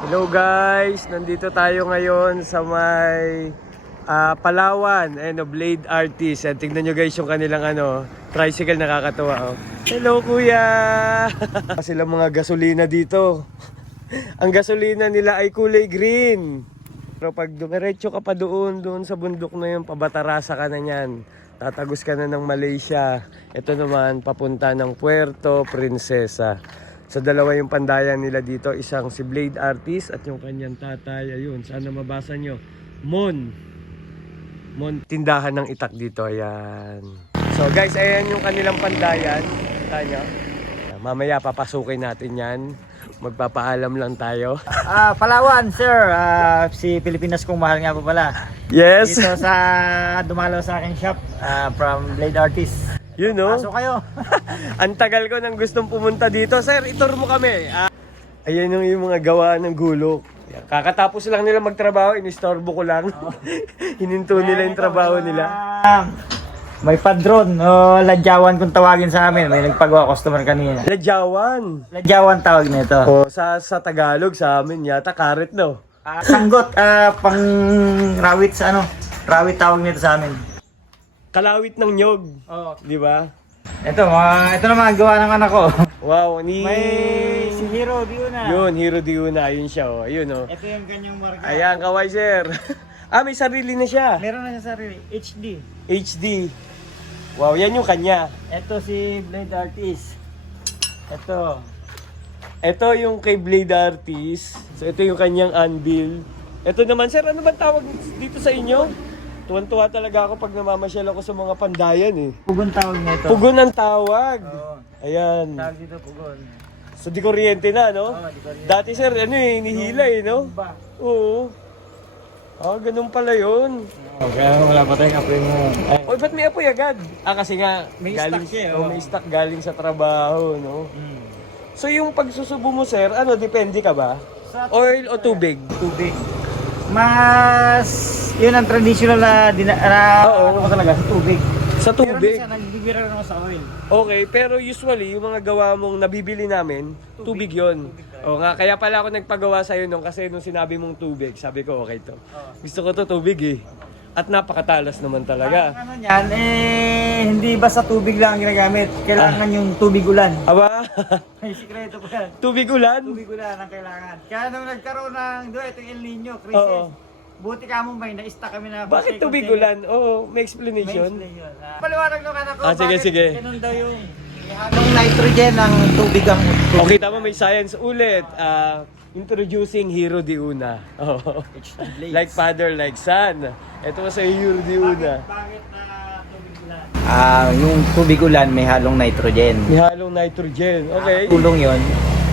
Hello guys, nandito tayo ngayon sa may ah, Palawan, ano, Blade Artist. Yan, tingnan nyo guys yung kanilang ano, tricycle nakakatuwa. Oh. Hello kuya! Sila mga gasolina dito. Ang gasolina nila ay kulay green. Pero pag dumiretso ka pa doon, doon sa bundok na yun, pabatarasa ka na yan. Tatagos ka na ng Malaysia. Ito naman, papunta ng Puerto Princesa. So dalawa yung pandayan nila dito. Isang si Blade Artist at yung kanyang tatay. Ayun, sana mabasa nyo. Mon. Mon. Tindahan ng itak dito. Ayan. So guys, ayan yung kanilang pandayan. Kita nyo? Mamaya papasukin natin yan. Magpapaalam lang tayo. Ah, Palawan, sir. Ah, si Pilipinas kong mahal nga po pala. Yes! Dito sa dumalaw sa aking shop ah, from Blade Artist. You know? Pasok kayo. Ang tagal ko nang gustong pumunta dito. Sir, itur mo kami. Ah, ayan yung, yung mga gawa ng gulok. Kakatapos lang nila magtrabaho, inistorbo ko lang. Hininto nila yung trabaho nila. May padron o ladyawan kung tawagin sa amin. May nagpagawa customer kanina. Ladyawan. Ladyawan tawag nito. O, sa, sa Tagalog, sa amin yata, karet no. Ah, sanggot, ah, pang rawit sa ano. Rawit tawag nito sa amin. Kalawit ng nyog. Oh. Di ba? Ito, mga, ito naman gawa ng anak ko. Wow, ni... May si Hero Diuna. Yun, Hero Diuna. Ayun siya, oh. Ayun, oh. Ito yung kanyang marka. Ayan, kaway, sir. ah, may sarili na siya. Meron na siya sarili. HD. HD. Wow, yan yung kanya. Ito si Blade Artist. Ito. Ito yung kay Blade Artist. So ito yung kanyang anvil. Ito naman sir, ano ba tawag dito sa inyo? Tuwan-tuwa talaga ako pag namamasyal ako sa mga pandayan eh. Pugon tawag nito. Pugon ang tawag. Oo. Ayan. Tawag dito pugon. So di kuryente na, no? Oo, di kuryente. Dati sir, ano eh, nihila eh, no? Oo. Ah, ganun pala yun. Oh, kaya wala pa tayong apoy mo. Oy, ba't may apoy agad? Ah, kasi nga, May galing, stock siya, oh, oh. may stock galing sa trabaho, no? Mm. So yung pagsusubo mo, sir, ano, depende ka ba? Sa Oil o tubig? tubig. Mas yun ang traditional na dina, na Oo. ano ko talaga sa tubig. Sa Pero tubig? minsan nagbibira rin ako sa oil. Okay, pero usually, yung mga gawa mong nabibili namin, tubig, yon. O nga, kaya pala ako nagpagawa sa'yo nung kasi nung sinabi mong tubig, sabi ko, okay to. Gusto ko to tubig eh. At napakatalas naman Ang talaga. ano niyan, eh, hindi basta tubig lang ang ginagamit. Kailangan yung tubig ulan. Aba, May sikreto pa yan. tubig ulan? Tubig ulan ang kailangan. Kaya nung nagkaroon ng, doon, itong El Nino, crisis. Oo. Buti ka mo may na-stack kami na. Bakit tubig ulan? Oo, may explanation. Paliwanag nung anak ko. Ah, sige, bakit sige. Ganun daw yung ihanong nitrogen ang tubig ang Okay, tama, may science ulit. Ah, introducing Hero Di Una. Oh. like father, like son. Ito sa Hero Di Una. Bakit na tubig ulan? Ah, yung tubig ulan may halong nitrogen. May halong nitrogen. Okay. Tulong yon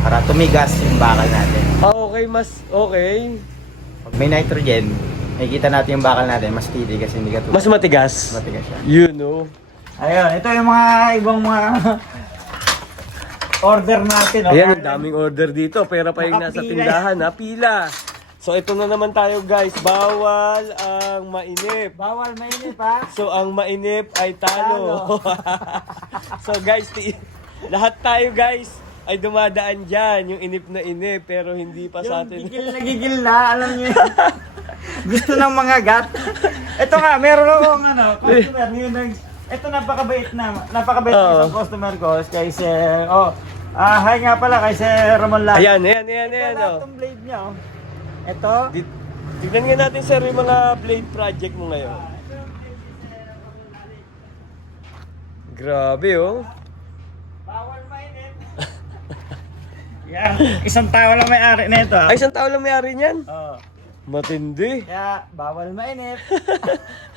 para tumigas yung bakal natin. Ah, okay, mas okay. Pag may nitrogen, nakikita natin yung bakal natin, mas tidi kasi hindi ka Mas matigas. matigas siya. You know. Ayun, ito yung mga ibang mga order natin. oh. Ayan, ang daming order dito. Pera pa yung nasa Nakapila. tindahan, ha? Pila. So, ito na naman tayo, guys. Bawal ang mainip. Bawal mainit ha. So, ang mainip ay talo. so, guys, ti- lahat tayo, guys, ay dumadaan dyan. Yung inip na inip, pero hindi pa sa Yung atin. gigil na gigil na, alam niyo yun. Gusto ng mga gat. Ito nga, meron akong ano, customer, yun nag, ito napakabait na, napakabait na isang customer ko, kay Sir, oh, ah, hi nga pala kay Sir Ramon Lang. Ayan, ayan, ayan, Ito ayan. lahat Oh. ng blade niya, oh. Ito, Di- Tignan nga natin, sir, yung mga blade project mo ngayon. Grabe, oh. bawal mainit. Yan, isang tao lang may-ari na ito. ah. Ay, isang tao lang may-ari niyan. Oh. Matindi. Kaya, bawal mainit.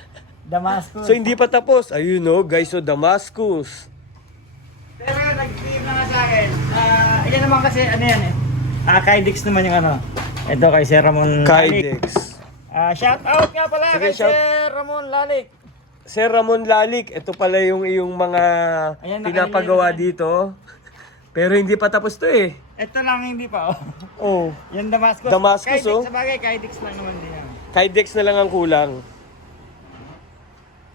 Damascus. So, hindi pa tapos. Ayun, oh, guys, so Damascus. Pero nag-PM na nga sa akin. Ah, yan naman kasi ano yan eh. Ah, Kydex naman yung ano. Ito kay Sir Ramon Lalik. Kydex. Ah, shout out nga pala Sige, kay shout- Sir Ramon Lalik. Sir Ramon Lalik, ito pala yung iyong mga Ayan, pinapagawa nakalagay dito. Pero hindi pa tapos to eh. Ito lang hindi pa oh. Oh, Yung Damascus. Damascus, Kydex, oh. Sa bagay, Kydex lang naman din yan. Kydex na lang ang kulang.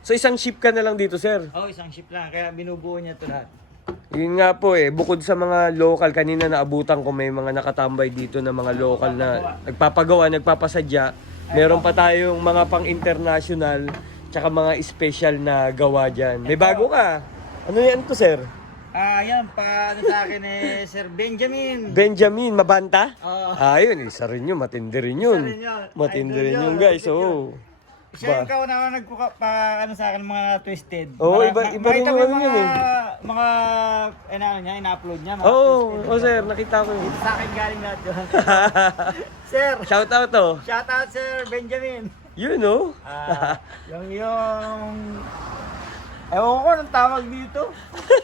So isang ship ka na lang dito, sir. Oh, isang ship lang. Kaya binubuo niya ito lahat. Yun nga po eh, bukod sa mga local, kanina naabutan ko may mga nakatambay dito na mga local na nagpapagawa, nagpapasadya. Meron pa tayong mga pang-international, tsaka mga special na gawa dyan. May bago ka. Ano yan to, sir? Ah, yan, pa ano sa akin eh, Sir Benjamin. Benjamin Mabanta? Oo. Ah, yun, isa rin yun, matindi rin yun. Isa rin yun. Matindi Idol rin yun, yun, guys. idol Oo. Siya yung kauna nagkuka pa ano sa akin mga twisted. Oo, Mara- iba- ma- iba rin yung ano yun mga, eh. mga ano, niya, ina-upload niya. Oo, twisted. oh, sir, nakita ko yun. Sa akin galing lahat yun. sir, Shout out to. shout out Sir Benjamin. Yun, oh. Ah, yung yung Ewan ko anong tawag dito.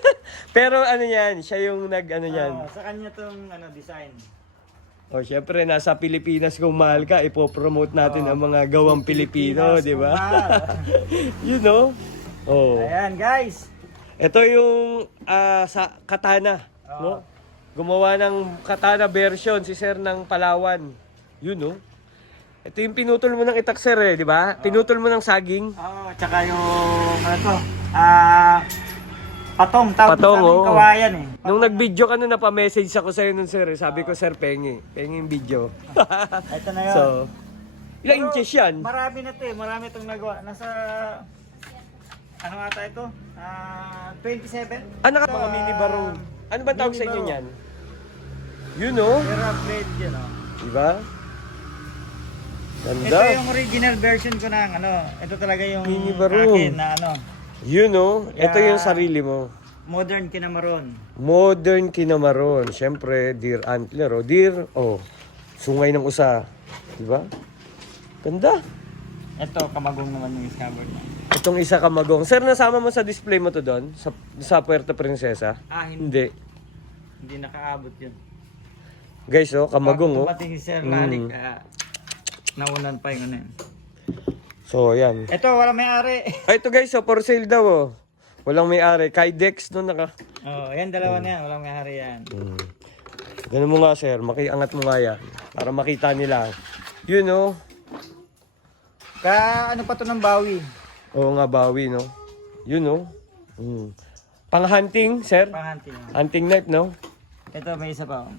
Pero ano yan, siya yung nag, ano yan. Ah, sa kanya tong ano design. O, syempre, nasa Pilipinas kung mahal ka, ipopromote natin ang mga gawang Pilipino, di ba? you know? Oh. Ayan guys. Ito yung ah, sa Katana, no? Gumawa ng Katana version si Sir ng Palawan. Yun, no? Ito yung pinutol mo ng itak, sir, eh, di ba? Pinutol mo ng saging. Oo, tsaka yung ano to? Ah, patong tawag Patong, sa oo. kawayan eh. Nung nag-video ka nun, napa-message ako sa'yo nun, sir. eh. Sabi ko, Sir Pengi. Pengi yung video. Ito na yun. so, ilang inches yan? Marami na to eh, marami itong nagawa. Nasa ano ata ito? Ah, 27. Ah, naka mga mini barong. Ano ba tawag sa inyo niyan? Yun, no? Pero upgrade yun oh. Diba? Ito Ganda. yung original version ko ng ano, ito talaga yung Mini barong. akin na ano, Yun, no? Ito yung sarili mo. modern kinamaron. Modern kinamaron. Siyempre, deer antler, oh. Deer, oh. Sungay ng usa. Diba? Ganda. Ito, kamagong naman yung discover niya. Itong isa kamagong. Sir, nasama mo sa display mo to doon? Sa, sa Puerto Princesa? Ah, hindi, Hindi. hindi nakaabot yun. Guys, oh, kamagong, oh. Pati si Sir Mm. Lanik, ah, naunan pa yung ano yun. So, yan. Ito, wala may-ari. Ay, ito guys, oh, for sale daw, oh. Walang may-ari. Kay Dex, no, naka... oh, yan dalawa na yan, walang may-ari yan. Hmm. Ganun mo nga, sir. Makiangat mo nga yan. Para makita nila. Yun, oh. Ka ano pa to ng bawi? Oo nga, bawi, no? Yun, oh. Hmm. Pang-hunting, sir? Panganti. Hunting knife, no? Ito, may isa pa. oh.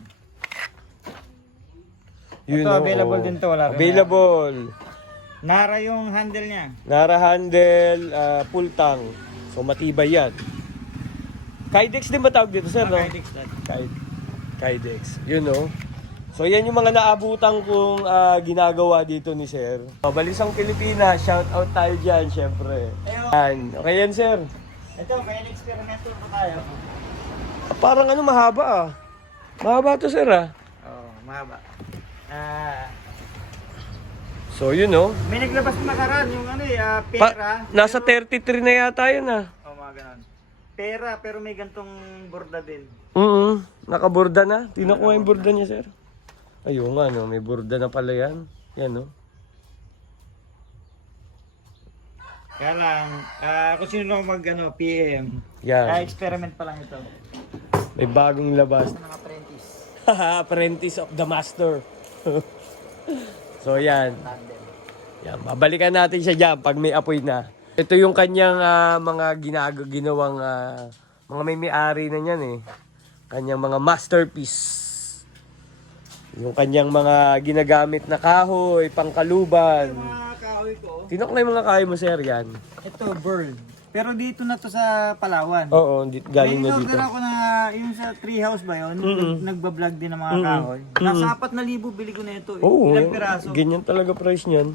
Yun, Ito, available oh. din to, wala rin Available. Nara yung handle niya. Nara handle, ah, pultang. So, matibay yan. Kydex din ba tawag dito, sir, no? Okay, that. Kay Kydex. Yun, no? So, yan yung mga naabutan kong ah, ginagawa dito ni Sir. Balisang Pilipinas, shout out tayo dyan, syempre. Yan. Okay yan, Sir. Ito, may experimento pa tayo. Ah, Parang ano, mahaba ah. Mahaba to, Sir, ah. Oh, mahaba. Ah, So, yun, no? may naglabas na nakaraan yung ano eh, ah, Pa- pera. nasa 33 na yata yun, ah. Oh, mga ganon. Pera, pero may gantong borda din. Oo, nakaburda na. Tinakuha yung burda niya, Sir. Ayun nga, no? May burda na pala yan. Yan, no? Kaya lang, ah, kung sino lang mag ano, PM, ah, Yan. experiment pa lang ito. May bagong labas. Sa mga apprentice. Apprentice of the Master. so, yan. Yan, babalikan natin siya dyan pag may apoy na. Ito yung kanyang ah, mga ginag ginawang ah, mga may may-ari na niyan eh. Kanyang mga masterpiece. Yung kanyang mga ginagamit na kahoy, pangkaluban. Mga kahoy ko, Tinoklay mga kahoy mo, sir, yan. ito, bird. Pero dito na to sa Palawan. Oo, galing na May dito. in-order ako na yung sa treehouse ba yun? Nagbablog din ng mga kahoy. Nasa apat na libo bili ko na ito. eh. Oo, Ilang piraso. ganyan talaga price niyan.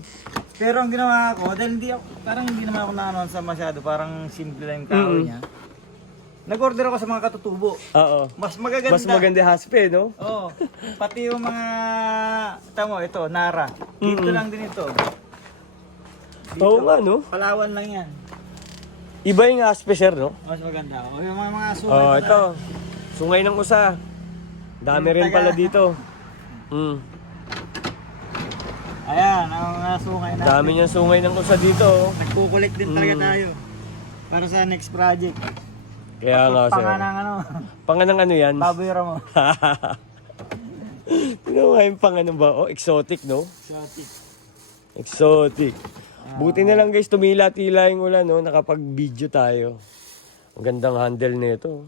Pero ang ginawa ko, dahil hindi ako, parang hindi naman ako na sa masyado, parang simple lang yung kahoy niya. Nag-order ako sa mga katutubo. Oo. Mas magaganda. Mas maganda haspe, no? Oo. Pati yung mga, tamo, ito, Nara. Dito lang din ito. Oo nga, no? Palawan lang yan. Iba yung haspe, sir, no? Mas maganda. O yung mga, mga sulit. Oh, ito. Sungay ng usa. Dami rin Taga- pala dito. Mm. Ayan, ang mga sungay natin. Dami niyang sungay ng usa dito. oh. Din talaga Mm. tayo. Para sa next project. Kaya nga, sir. Panganang ano, Panganang ano yan? baboy mo. Mo nga yung panganang ba? Oh, exotic, no? Exotic. Exotic. Buti na lang guys, tumila-tila yung ulan, no? Nakapag-video tayo. Ang gandang handle nito.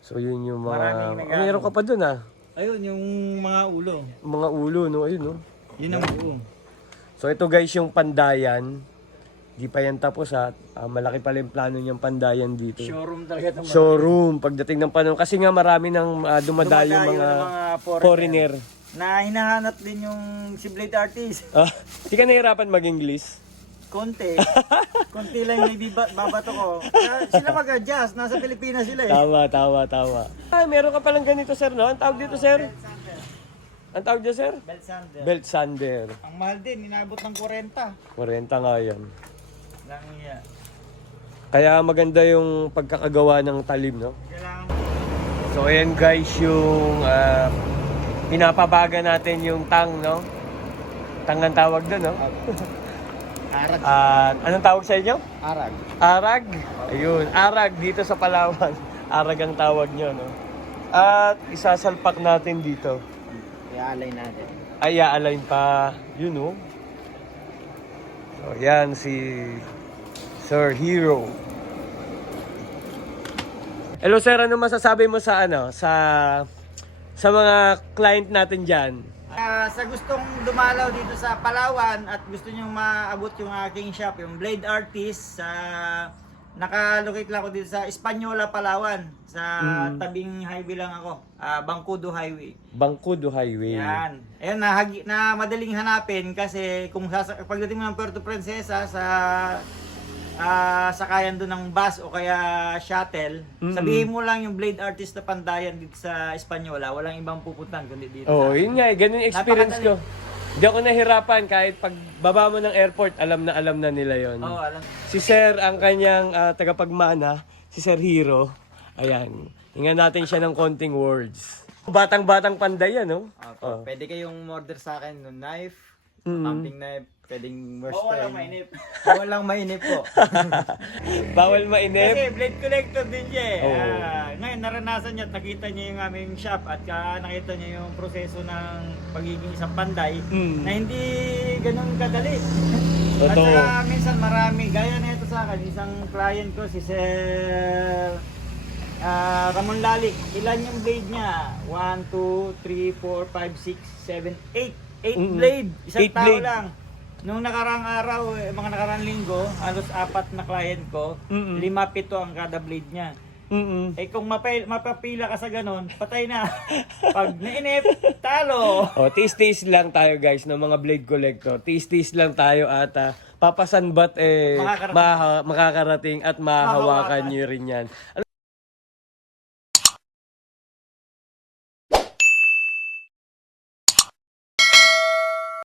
So yun yung mga... Maraming Oh, nag- meron ka pa dun ah. Ayun, yung mga ulo. Mga ulo, no? Ayun, no? Yun ang ulo. So ito guys yung pandayan. Di pa yan tapos ha. Ah, malaki pala yung plano niyang pandayan dito. Showroom talaga ito. Showroom, pagdating ng panahon. Kasi nga marami ng ah, dumadayo Dumadayo mga, ng mga foreigner. Na hinahanap din yung si Blade Artist. Ah, di ka nahirapan mag-English? Konti. Konti lang yung ibiba- babato ko. Kaya sila mag-adjust. Nasa Pilipinas sila eh. Tama, tama, tama. Ah, meron ka palang ganito sir, no? Ang tawag dito sir? Ang tawag dito sir? Belt sander. Belt sander. Ang mahal din, inabot ng 40. 40 nga yan. Lang iya. Kaya maganda yung pagkakagawa ng talim, no? Kailangan So ayan guys yung ah, pinapabaga natin yung tang, no? Tang ang tawag doon, no? Arag. At anong tawag sa inyo? Arag. Arag. Ayun, arag dito sa Palawan. Arag ang tawag nyo, no? At isasalpak natin dito. Iaalay natin. Ay, align pa. Yun, no? So, yan si Sir Hero. Hello, sir. Ano masasabi mo sa ano? Sa sa mga client natin dyan? Ah, sa gustong dumalaw dito sa Palawan at gusto nyo maabot yung aking shop, yung Blade Artist, sa nakalocate lang ako dito sa Espanyola, Palawan. Sa tabing highway lang ako. Ah, Bangkudo Highway. Bangkudo Highway. Yan. Ayun, na, na madaling hanapin kasi kung sasa, pagdating mo ng Puerto Princesa sa ah sakayan doon ng bus o kaya shuttle, Mm-mm. sabihin mo lang yung Blade Artist na pandayan dito sa Espanyola, walang ibang pupuntahan kundi dito. Oo, oh, yun nga eh. Ganun yung experience ko. Hindi ako nahirapan kahit pag baba mo ng airport, alam na alam na nila yon. Oo, alam. Si Sir, ang kanyang ah, tagapagmana, si Sir Hero. Ayan. Hingan natin siya ng konting words. Batang-batang panday yan, no? Opo, Pwede kayong order sa akin ng knife, Mm. camping knife, pwedeng worst Oo, walang time. mainip. Bawal lang mainip po. Bawal mainip. Kasi blade collector din siya eh. Oo. Ah, ngayon naranasan niya at nakita niya yung aming shop at ka, nakita niya yung proseso ng pagiging isang panday Mm. na hindi ganun kadali. At Totoo. saka minsan marami, gaya na ito sa akin, isang client ko si Sir ah Ramon Lalik. Ilan yung blade niya? 1, 2, 3, 4, 5, 6, 7, 8. 8 Mm-mm. blade. Isang Eight tao blade. lang. Nung nakarang araw, eh, mga nakarang linggo, halos apat na client ko, Mm-mm. lima pito ang kada blade niya. Mm-mm. Eh kung mapay, mapapila ka sa ganun, patay na. Pag nainip, talo. O, tiis-tiis lang tayo guys ng mga blade collector. Tiis-tiis lang tayo at ah, papasan ba't eh Makakarating. maha- makakarating at mahahawakan Mahahawakan. nyo rin yan.